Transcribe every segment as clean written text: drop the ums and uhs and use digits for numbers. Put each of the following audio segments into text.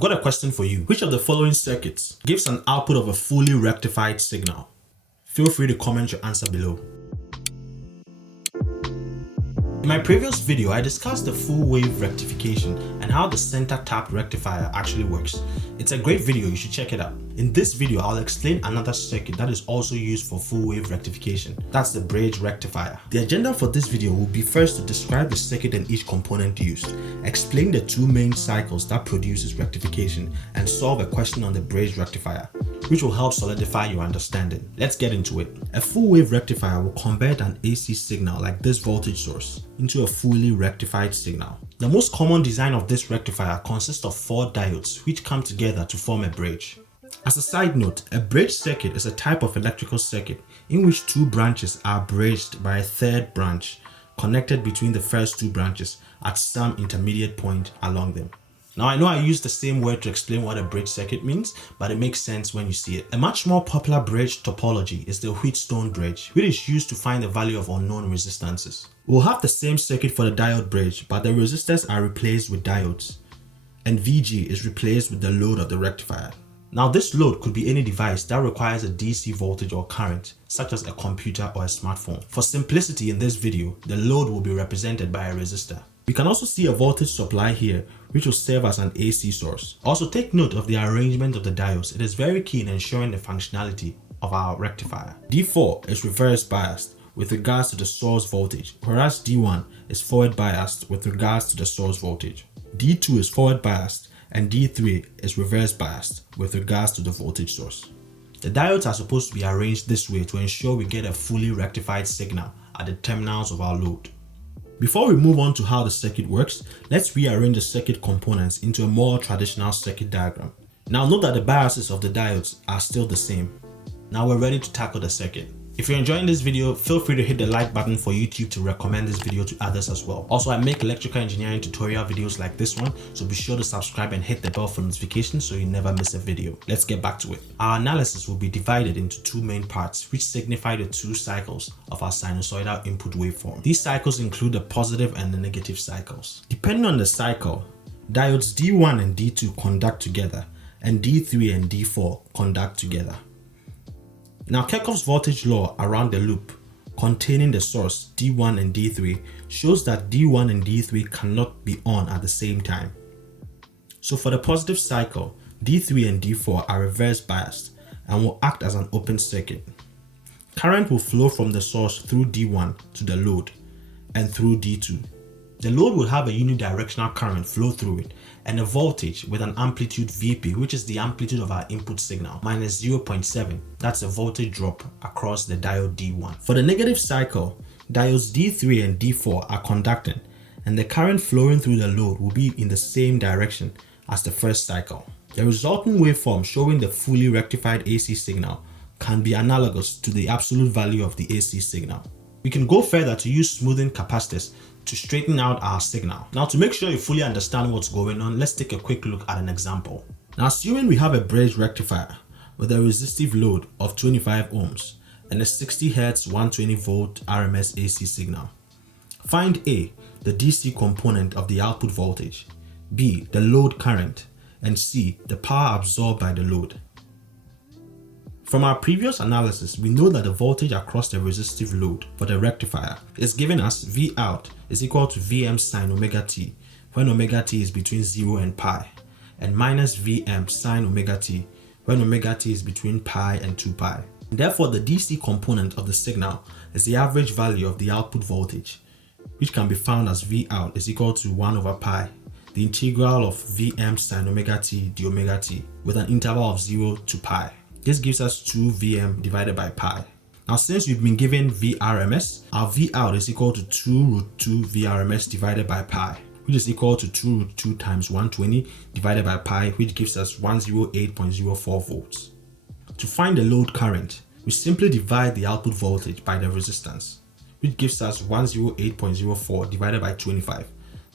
I've got a question for you. Which of the following circuits gives an output of a fully rectified signal? Feel free to comment your answer below. In my previous video, I discussed the full wave rectification and how the center tapped rectifier actually works. It's a great video, you should check it out. In this video, I'll explain another circuit that is also used for full wave rectification. That's the bridge rectifier. The agenda for this video will be first to describe the circuit and each component used, explain the two main cycles that produces rectification, and solve a question on the bridge rectifier, which will help solidify your understanding. Let's get into it. A full wave rectifier will convert an AC signal like this voltage source into a fully rectified signal. The most common design of this rectifier consists of 4 diodes which come together to form a bridge. As a side note, a bridge circuit is a type of electrical circuit in which 2 branches are bridged by a third branch connected between the first 2 branches at some intermediate point along them. Now I know I use the same word to explain what a bridge circuit means, but it makes sense when you see it. A much more popular bridge topology is the Wheatstone bridge, which is used to find the value of unknown resistances. We'll have the same circuit for the diode bridge, but the resistors are replaced with diodes, and VG is replaced with the load of the rectifier. Now this load could be any device that requires a DC voltage or current, such as a computer or a smartphone. For simplicity in this video, the load will be represented by a resistor. We can also see a voltage supply here, which will serve as an AC source. Also take note of the arrangement of the diodes. It is very key in ensuring the functionality of our rectifier. D4 is reverse biased with regards to the source voltage, whereas D1 is forward biased with regards to the source voltage. D2 is forward biased and D3 is reverse biased with regards to the voltage source. The diodes are supposed to be arranged this way to ensure we get a fully rectified signal at the terminals of our load. Before we move on to how the circuit works, let's rearrange the circuit components into a more traditional circuit diagram. Now note that the biases of the diodes are still the same. Now we're ready to tackle the circuit. If you're enjoying this video, feel free to hit the like button for YouTube to recommend this video to others as well. Also, I make electrical engineering tutorial videos like this one, so be sure to subscribe and hit the bell for notifications so you never miss a video. Let's get back to it. Our analysis will be divided into 2 main parts, which signify the 2 cycles of our sinusoidal input waveform. These cycles include the positive and the negative cycles. Depending on the cycle, diodes D1 and D2 conduct together, and D3 and D4 conduct together. Now Kirchhoff's voltage law around the loop containing the source D1 and D3 shows that D1 and D3 cannot be on at the same time. So for the positive cycle, D3 and D4 are reverse biased and will act as an open circuit. Current will flow from the source through D1 to the load and through D2. The load will have a unidirectional current flow through it and a voltage with an amplitude Vp, which is the amplitude of our input signal, minus 0.7. That's a voltage drop across the diode D1. For the negative cycle, diodes D3 and D4 are conducting and the current flowing through the load will be in the same direction as the first cycle. The resulting waveform showing the fully rectified AC signal can be analogous to the absolute value of the AC signal. We can go further to use smoothing capacitors to straighten out our signal. Now to make sure you fully understand what's going on, let's take a quick look at an example. Now assuming we have a bridge rectifier with a resistive load of 25 ohms and a 60 Hz 120 volt RMS AC signal. Find A, the DC component of the output voltage, B, the load current, and C, the power absorbed by the load. From our previous analysis, we know that the voltage across the resistive load for the rectifier is giving us V out is equal to Vm sine omega t, when omega t is between 0 and pi, and minus Vm sine omega t, when omega t is between pi and 2 pi. Therefore, the DC component of the signal is the average value of the output voltage, which can be found as V out is equal to 1 over pi, the integral of Vm sine omega t d omega t, with an interval of 0 to pi. This gives us 2 Vm divided by pi. Now since we've been given Vrms, our V out is equal to 2 root 2 Vrms divided by pi, which is equal to 2 root 2 times 120 divided by pi, which gives us 108.04 volts. To find the load current, we simply divide the output voltage by the resistance, which gives us 108.04 divided by 25.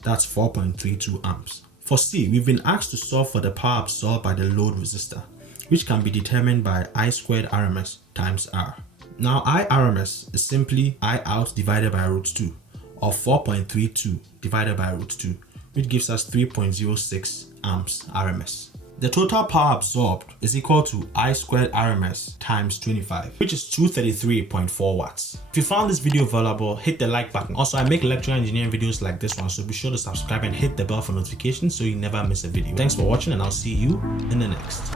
That's 4.32 amps. For C, we've been asked to solve for the power absorbed by the load resistor, which can be determined by I squared RMS times R. Now I RMS is simply I out divided by root 2, or 4.32 divided by root 2, which gives us 3.06 amps RMS. The total power absorbed is equal to I squared RMS times 25, which is 233.4 watts. If you found this video valuable, hit the like button. Also, I make electrical engineering videos like this one, so be sure to subscribe and hit the bell for notifications so you never miss a video. Thanks for watching, and I'll see you in the next.